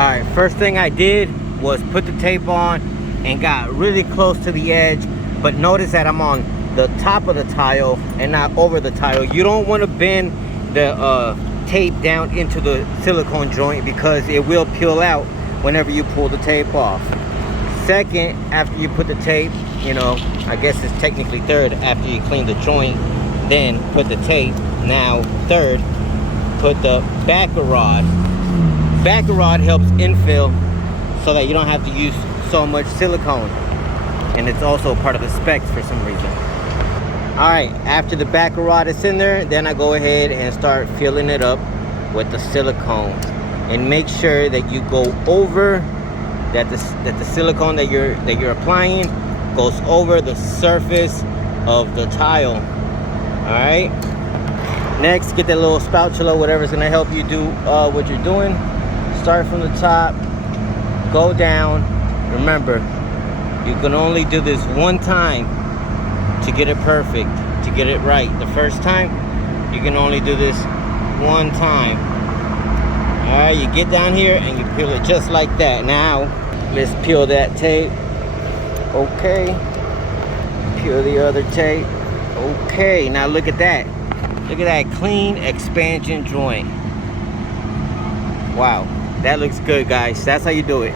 Alright, first thing I did was put the tape on and got really close to the edge, but notice that I'm on the top of the tile and not over the tile. You don't want to bend the tape down into the silicone joint because it will peel out whenever you pull the tape off. Second, after you put the tape, you know, I guess it's technically third, after you clean the joint, then put the tape. Now third, put the backer rod. Backer rod helps infill so that you don't have to use so much silicone, and it's also part of the specs for some reason. Alright, after the backer rod is in there, then I go ahead and start filling it up with the silicone, and make sure that you go over that the silicone that you're applying goes over the surface of the tile. Alright, next get that little spatula, whatever's going to help you do what you're doing. Start from the top, go down. Remember, you can only do this one time to get it perfect, to get it right. The first time, you can only do this one time. Alright, you get down here and you peel it just like that. Now, let's peel that tape. Okay. Peel the other tape. Okay, now look at that. Look at that clean expansion joint. Wow. That looks good, guys. That's how you do it.